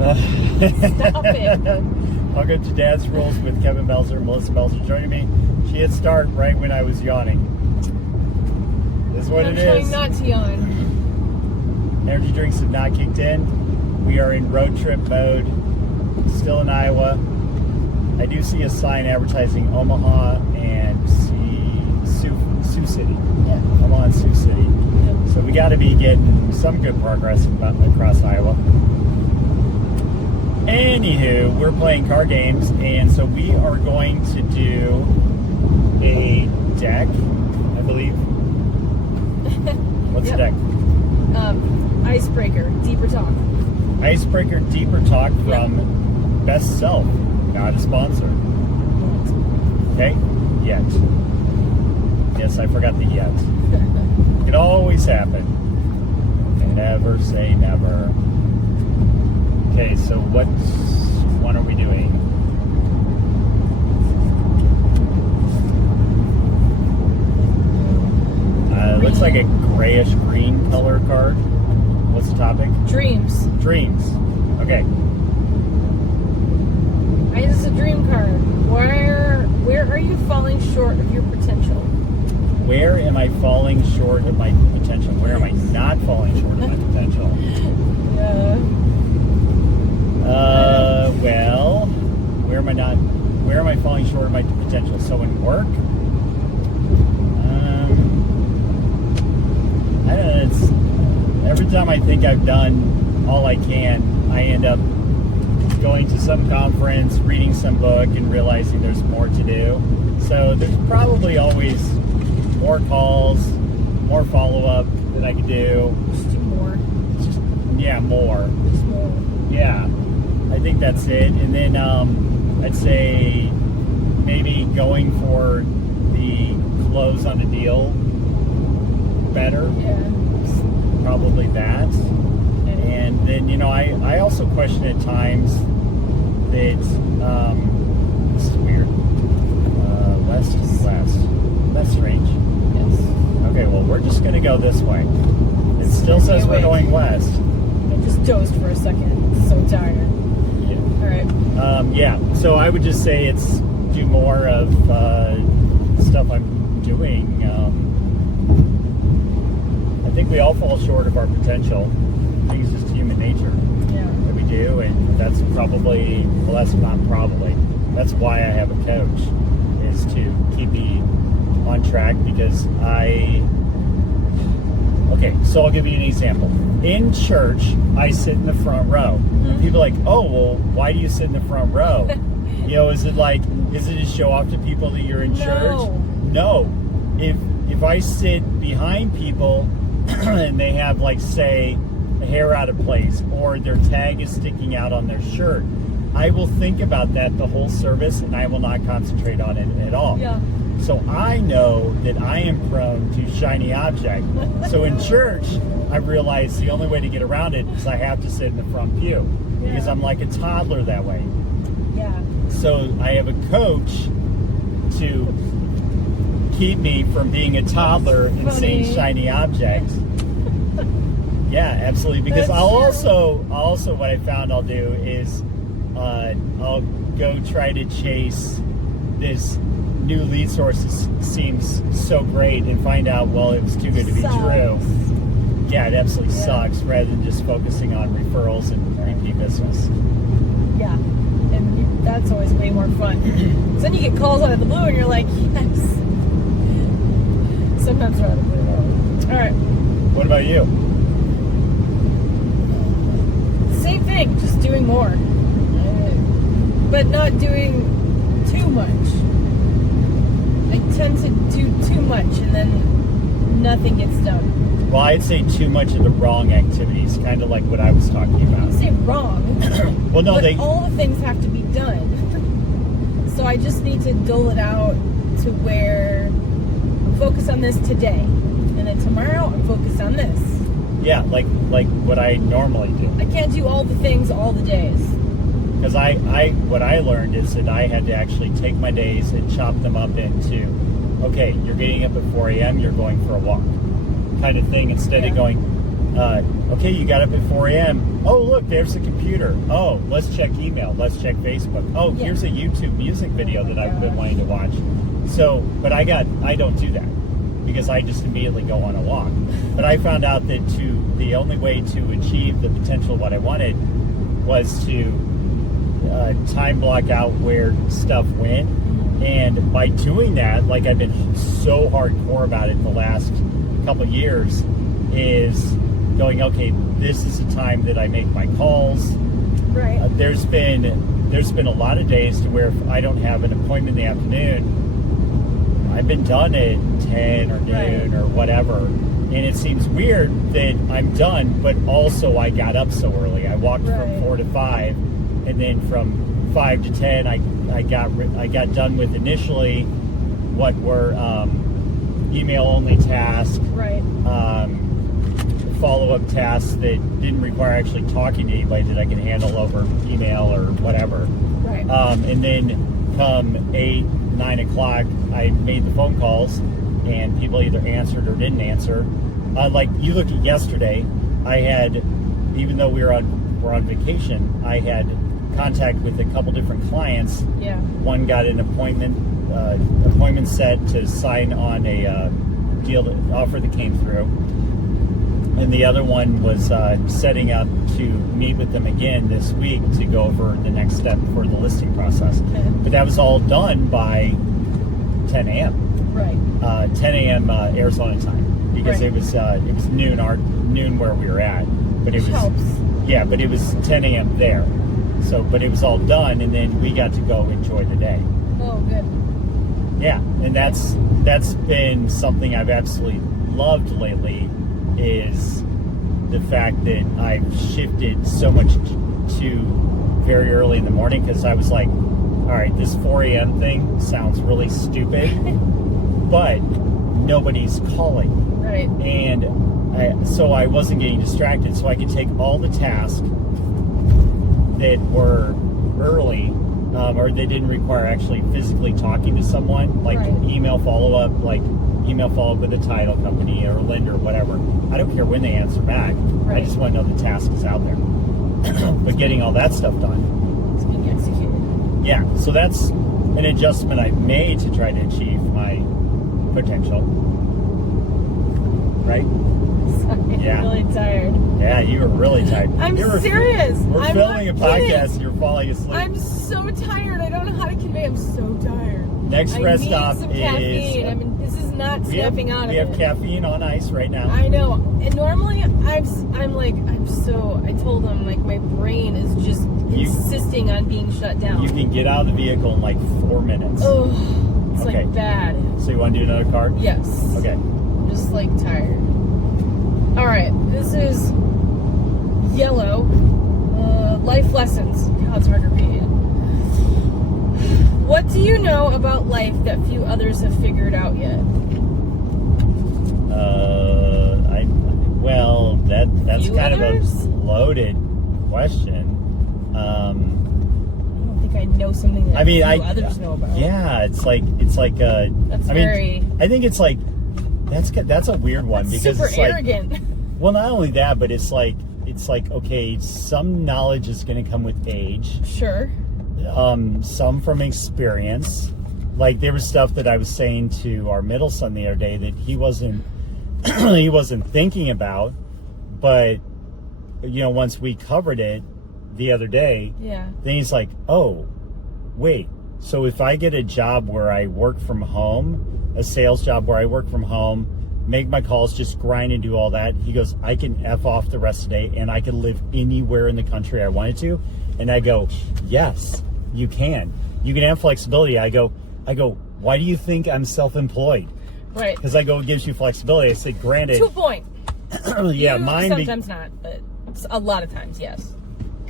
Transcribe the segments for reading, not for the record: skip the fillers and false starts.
Stop it. Welcome to Dad's Rules with Kevin Belzer and Melissa Belzer joining me. She hit start right when I was yawning. This is what it is. I'm trying not to yawn. Energy drinks have not kicked in. We are in road trip mode. Still in Iowa. I do see a sign advertising Omaha and Sioux City. Yeah. Omaha and Sioux City. Yep. So we got to be getting some good progress across Iowa. Anywho, we're playing card games, and so we are going to do a deck, I believe. What's Yep. the deck? Icebreaker, Deeper Talk. Icebreaker Deeper Talk from Best Self, not a sponsor. Okay? Yet. Yes, I forgot the yet. It could always happen. Never say never. Okay, so what one are we doing? Looks like a grayish green color card. What's the topic? Dreams. Dreams. Okay. It's a dream card. Where are you falling short of your potential? Where am I falling short of my potential? Where am I not falling short of my potential? Well, where am I falling short of my potential? So in work, I don't know, it's every time I think I've done all I can, I end up going to some conference, reading some book, and realizing there's more to do. So there's probably always more calls, more follow-up that I could do. Just do more. More. Just more. Yeah, I think that's it. And then I'd say maybe going for the close on the deal better. Yeah. Probably that. And then, I also question at times that, this is weird, less range. Yes. Okay, well, we're just going to go this way. It still says we're going west. I just dozed for a second. So tired. Yeah. All right. Yeah, so I would just say it's do more of stuff I'm doing. I think we all fall short of our potential. I think it's just human nature that we do, and that's probably, well, that's not probably, that's why I have a coach, is to keep me on track, because okay, so I'll give you an example. In church, I sit in the front row. And people are like, oh, well, why do you sit in the front row? Is it to show off to people that you're in church? No. If I sit behind people and they have, say, a hair out of place, or their tag is sticking out on their shirt, I will think about that the whole service, and I will not concentrate on it at all. Yeah. So I know that I am prone to shiny object. So in church, I realized the only way to get around it is I have to sit in the front pew, because I'm like a toddler that way. Yeah. So I have a coach to keep me from being a toddler and seeing shiny objects. Yeah, absolutely. Because That's also what I found I'll do is I'll go try to chase this new lead source that seems so great and find out, well, it was too good to be true. Yeah, it absolutely sucks, rather than just focusing on referrals and repeat business. Yeah, and that's always way more fun. So then you get calls out of the blue and you're like, yes. Sometimes they're out of the blue. All right. What about you? Same thing, just doing more. But not doing too much. I tend to do too much and then nothing gets done. Well, I'd say too much of the wrong activities, kind of like what I was talking about. I say wrong. Well, no, but all the things have to be done. So I just need to dole it out to where I'm focused on this today. And then tomorrow I'm focused on this. Yeah, like what I normally do. I can't do all the things all the days. Because what I learned is that I had to actually take my days and chop them up into, okay, you're getting up at 4 a.m., you're going for a walk, kind of thing, instead of going, Okay, you got up at 4 a.m. Oh, look, there's the computer. Oh, let's check email. Let's check Facebook. Oh, here's a YouTube music video that I've been wanting to watch. So, but I don't do that because I just immediately go on a walk. But I found out that the only way to achieve the potential of what I wanted was to time block out where stuff went. And by doing that, like I've been so hardcore about it the last couple of years, is going, okay, this is the time that I make my calls. Right. There's been a lot of days to where if I don't have an appointment in the afternoon, I've been done at 10 or noon or whatever. And it seems weird that I'm done, but also I got up so early. I walked from 4 to 5, and then from 5 to 10, I got done with initially what were email only tasks, follow-up tasks that didn't require actually talking to anybody that I can handle over email or whatever. Right. And then come 8, 9 o'clock, I made the phone calls, and people either answered or didn't answer. Like you look at yesterday, I had, even though we're on vacation, I had contact with a couple different clients. Yeah. One got an appointment set to sign on a deal offer that came through, and the other one was setting up to meet with them again this week to go over the next step for the listing process. Okay. But that was all done by 10 a.m. Right. 10 a.m. Arizona time, because it was noon where we were at. But it was helps. Yeah, but it was 10 a.m. there. So, but it was all done, and then we got to go enjoy the day. Oh, good. Yeah, and that's been something I've absolutely loved lately, is the fact that I've shifted so much to very early in the morning, because I was like, all right, this 4 a.m. thing sounds really stupid, but nobody's calling. Right. And so I wasn't getting distracted, so I could take all the tasks that were early, or they didn't require actually physically talking to someone, like email follow-up with a title company or a lender or whatever. I don't care when they answer back. I just want to know the task is out there. But getting all that stuff done. It's being executed. Yeah, so that's an adjustment I've made to try to achieve my potential. Right? Sorry, I'm really tired. Yeah, you were really tired. I'm serious. We're filming a podcast and you're falling asleep. I'm so tired. I don't know how to convey. I'm so tired. Next rest stop is caffeine. I mean, this is not snapping out of it. We have caffeine on ice right now. I know. And normally I told them, like, my brain is just insisting on being shut down. You can get out of the vehicle in like 4 minutes. Oh, it's like bad. So you want to do another card? Yes. Okay. I'm just like tired. All right, this is yellow. Life lessons. God, it's hard to read. What do you know about life that few others have figured out yet? That's kind of a loaded question. I don't think I know something that few others know about. Yeah, it's like I think it's like that's a weird one, because super it's arrogant. Like, well, not only that, but it's like okay, some knowledge is going to come with age. Sure. Some from experience. Like, there was stuff that I was saying to our middle son the other day that he wasn't thinking about, but once we covered it the other day, then he's like, oh, wait. So if I get a job where I work from home, a sales job where I work from home, make my calls, just grind and do all that, he goes, I can F off the rest of the day and I can live anywhere in the country I wanted to. And I go, yes, you can. You can have flexibility. I go, why do you think I'm self-employed? Right. Because I go, it gives you flexibility. I said, granted. To a point. Yeah, mine. Sometimes not, but a lot of times, yes.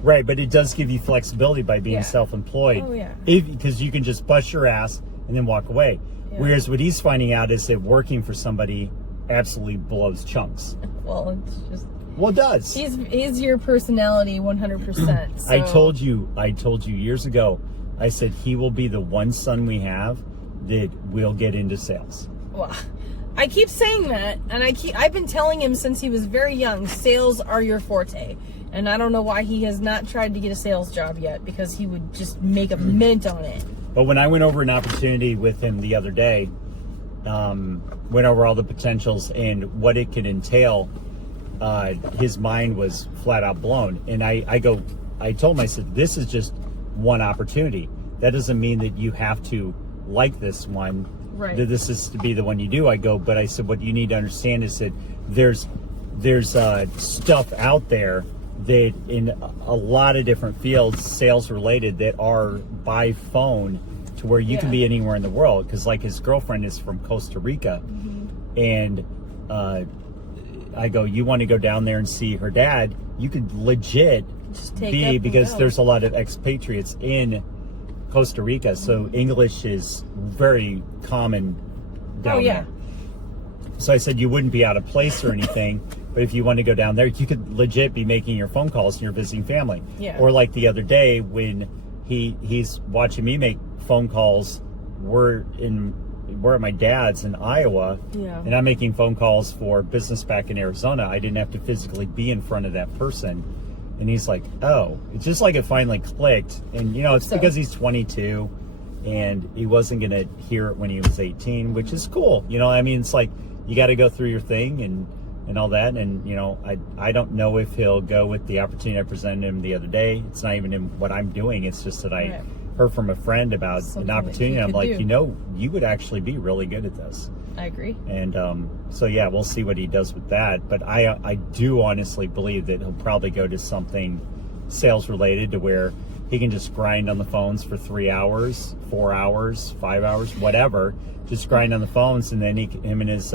Right, but it does give you flexibility by being self-employed. Oh, yeah. Because you can just bust your ass and then walk away. Yeah. Whereas what he's finding out is that working for somebody absolutely blows chunks. Well, it's just... Well, it does. He's your personality 100%. So. I told you years ago, I said he will be the one son we have that will get into sales. Well, I keep saying that, and I've been telling him since he was very young, sales are your forte. And I don't know why he has not tried to get a sales job yet, because he would just make a mint on it. But when I went over an opportunity with him the other day, went over all the potentials and what it could entail, his mind was flat out blown. And I told him, I said, this is just one opportunity. That doesn't mean that you have to like this one. Right. That this is to be the one you do. But I said, what you need to understand is that there's stuff out there that in a lot of different fields, sales related, that are by phone, to where you can be anywhere in the world. Because like his girlfriend is from Costa Rica, and I go, you want to go down there and see her dad? You could legit Just take be, up because and go. there's a lot of expatriates in Costa Rica, so English is very common down there. So I said you wouldn't be out of place or anything, but if you want to go down there, you could legit be making your phone calls and you're visiting family. Yeah. Or like the other day when he's watching me make phone calls, we're at my dad's in Iowa, and I'm making phone calls for business back in Arizona. I didn't have to physically be in front of that person. And he's like, oh, it's just like it finally clicked. And, you know, it's because he's 22 and he wasn't going to hear it when he was 18, which is cool. You know, I mean, it's like you got to go through your thing and all that. And, you know, I don't know if he'll go with the opportunity I presented him the other day. It's not even in what I'm doing. It's just that I heard from a friend about an opportunity. And I'm like, you know, you would actually be really good at this. I agree. And so, yeah, we'll see what he does with that. But I do honestly believe that he'll probably go to something sales related, to where he can just grind on the phones for 3 hours, 4 hours, 5 hours, whatever. Just grind on the phones, and then him and his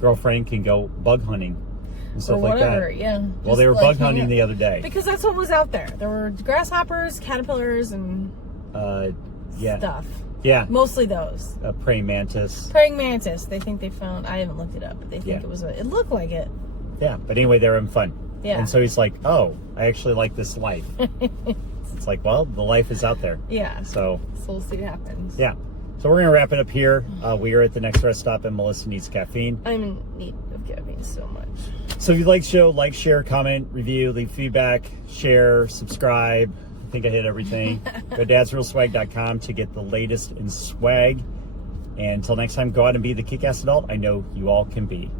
girlfriend can go bug hunting and stuff like that. Yeah. Well, they were bug hunting the other day. Because that's what was out there. There were grasshoppers, caterpillars, and stuff. Yeah. Mostly those. Praying mantis. Praying mantis. They think they found. I haven't looked it up, but they think it looked like it. Yeah. But anyway, they're having fun. Yeah. And so he's like, oh, I actually like this life. It's like, well, the life is out there. Yeah. So we'll see what happens. Yeah. So we're going to wrap it up here. We are at the next rest stop, and Melissa needs caffeine. I'm in need of caffeine so much. So if you like the show, like, share, comment, review, leave feedback, share, subscribe. I think I hit everything. Go to dadsrealswag.com to get the latest in swag. And until next time, go out and be the kick-ass adult I know you all can be.